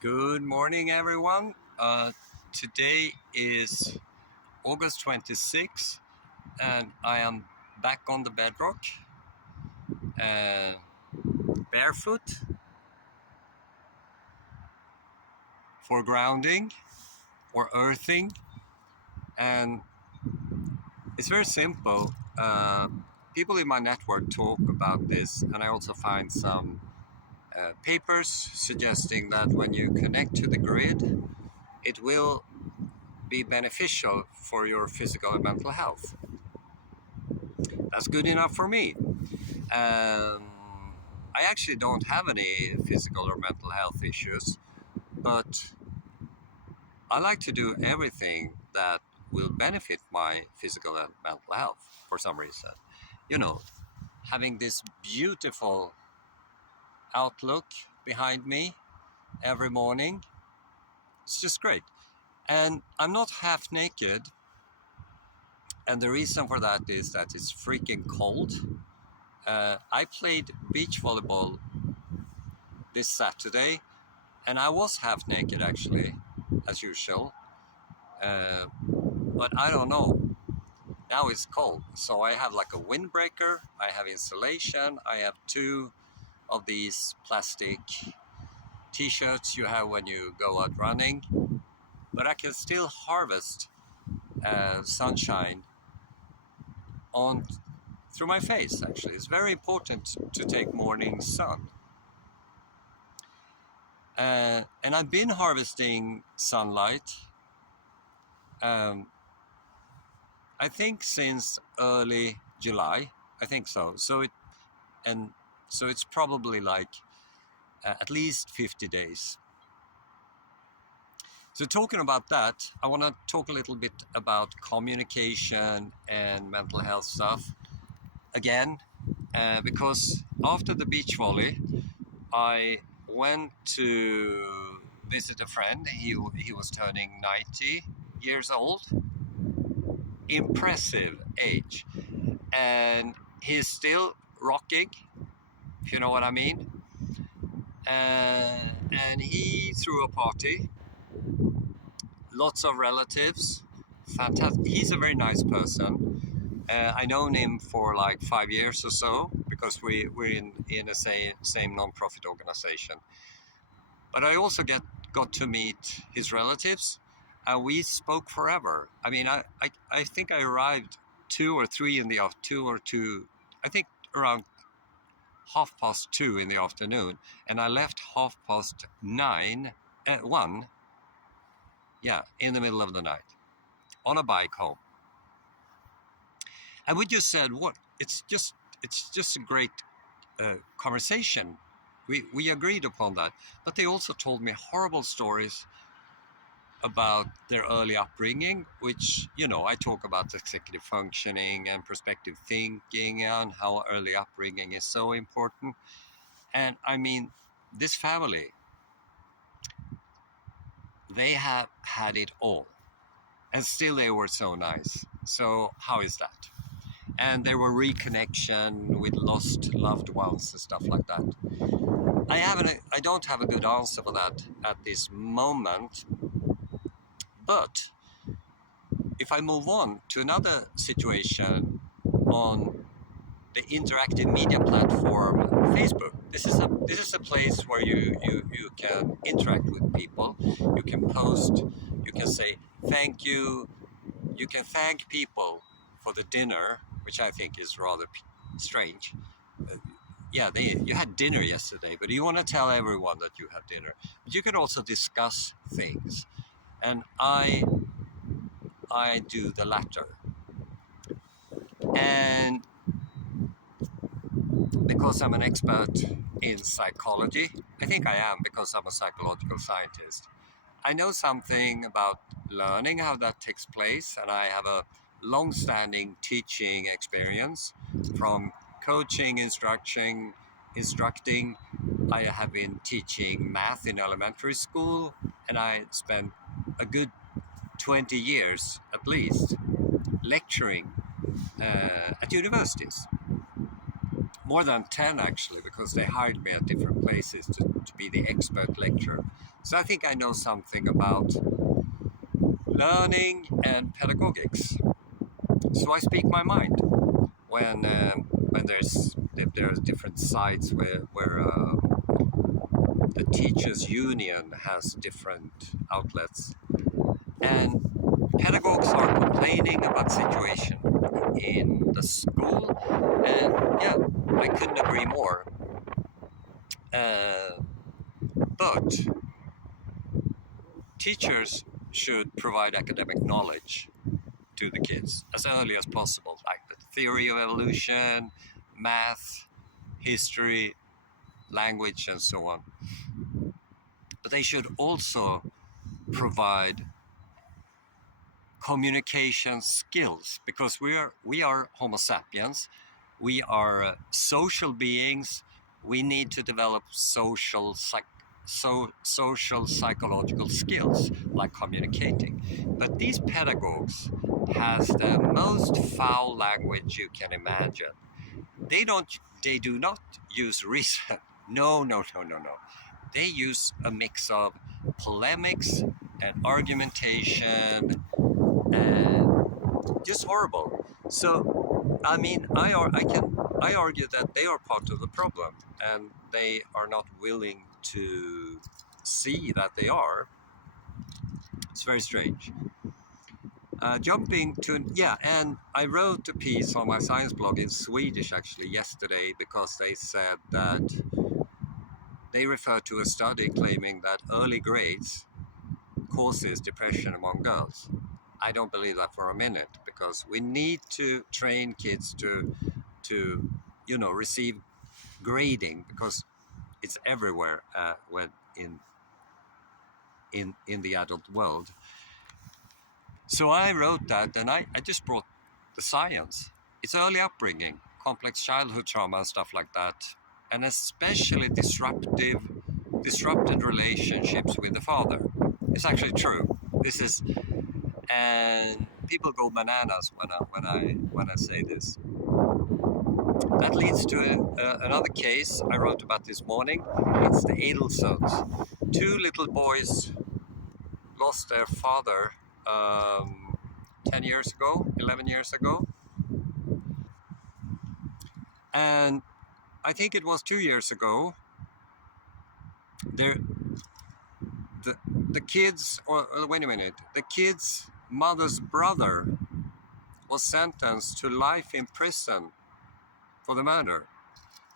Good morning, everyone. Today is August 26th, and I am back on the bedrock, uh, barefoot for grounding or earthing. And it's very simple. People in my network talk about this, and I also find some papers suggesting that when you connect to the grid, it will be beneficial for your physical and mental health. That's good enough for me. I actually don't have any physical or mental health issues, but I like to do everything that will benefit my physical and mental health for some reason. You know, having this beautiful outlook behind me every morning, it's just great. And I'm not half naked, and the reason for that is that it's freaking cold. I played beach volleyball this Saturday, and I was half naked actually, as usual. But I don't know. Now it's cold, so I have like a windbreaker. I have insulation. I have two of these plastic T-shirts you have when you go out running. But I can still harvest sunshine on through my face. Actually, it's very important to take morning sun. And I've been harvesting sunlight. Um, I think since early July. I think so. So it's probably like at least 50 days. So talking about that, I want to talk a little bit about communication and mental health stuff again, because after the beach volley, I went to visit a friend. He was turning 90 years old. Impressive age. And he's still rocking, if you know what I mean. And he threw a party, lots of relatives, fantastic. He's a very nice person. I known him for like 5 years or so because we're in the same non-profit organization. But I also got to meet his relatives, and we spoke forever. I mean, I think I arrived 2 or 3 in the I think around 2:30 in the afternoon, and I left 9:30 at 1, yeah, in the middle of the night, on a bike home. And we just said, what? It's just a great conversation. We agreed upon that, but they also told me horrible stories about their early upbringing, which, I talk about executive functioning and perspective thinking and how early upbringing is so important. And I mean, this family, they have had it all, and still they were so nice. So how is that? And there were reconnection with lost loved ones and stuff like that. I don't have a good answer for that at this moment. But if I move on to another situation on the interactive media platform Facebook, this is a place where you can interact with people. You can post, you can say thank you, you can thank people for the dinner, which I think is rather strange. You had dinner yesterday, but you want to tell everyone that you had dinner. But you can also discuss things, and I do the latter. And because I'm an expert in psychology, I think I am because I'm a psychological scientist, I know something about learning, how that takes place, and I have a long-standing teaching experience from coaching, instructing. I have been teaching math in elementary school, and I spent a good 20 years at least lecturing at universities. more than 10 actually, because they hired me at different places to be the expert lecturer. So I think I know something about learning and pedagogics. So I speak my mind when there's different sites where the teachers union has different outlets, and pedagogues are complaining about situation in the school, and yeah, I couldn't agree more. But teachers should provide academic knowledge to the kids as early as possible, like the theory of evolution, math, history, language, and so on. But they should also provide communication skills, because we are Homo sapiens. We are social beings. We need to develop social psychological skills like communicating. But these pedagogues has the most foul language you can imagine. They do not use reason. No. They use a mix of polemics and argumentation and just horrible. So, I mean, I argue that they are part of the problem, and they are not willing to see that they are. It's very strange. Jumping to, yeah, and I wrote a piece on my science blog in Swedish actually yesterday, because they said that they refer to a study claiming that early grades causes depression among girls. I don't believe that for a minute, because we need to train kids to receive grading, because it's everywhere when in the adult world. So I wrote that, and I just brought the science. It's early upbringing, complex childhood trauma and stuff like that, and especially disrupted relationships with the father. It's actually true. This is, and people go bananas when I say this. That leads to another case I wrote about this morning. It's the Adelsons. Two little boys lost their father 10 years ago, 11 years ago. And I think it was 2 years ago, the kids, or wait a minute, the kid's mother's brother was sentenced to life in prison for the murder.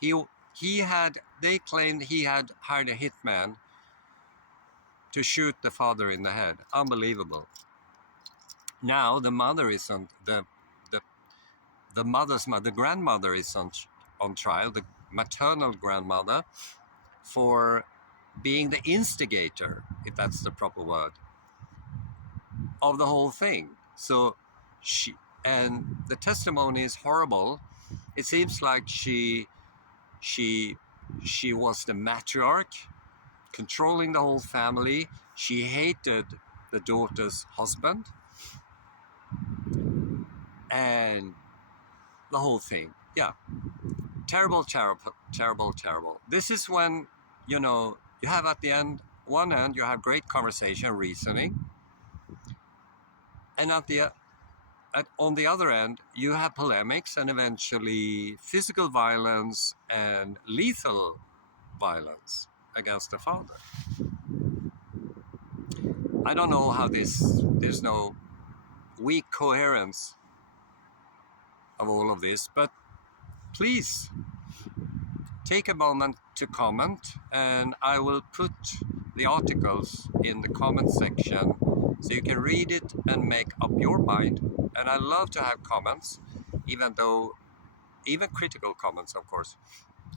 They claimed he had hired a hitman to shoot the father in the head. Unbelievable. Now the mother is on the grandmother is on trial, the maternal grandmother, for being the instigator, if that's the proper word, of the whole thing. So and the testimony is horrible. It seems like she was the matriarch, controlling the whole family. She hated the daughter's husband, and the whole thing. Yeah. Terrible. This is when, you have at the end, one end, you have great conversation, reasoning. And on the other end, you have polemics and eventually physical violence and lethal violence against the father. I don't know how there's no weak coherence of all of this, but please take a moment to comment, and I will put the articles in the comment section so you can read it and make up your mind. And I love to have comments, even critical comments, of course.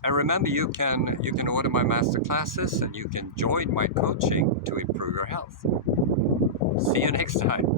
And remember, you can order my master classes, and you can join my coaching to improve your health. See you next time.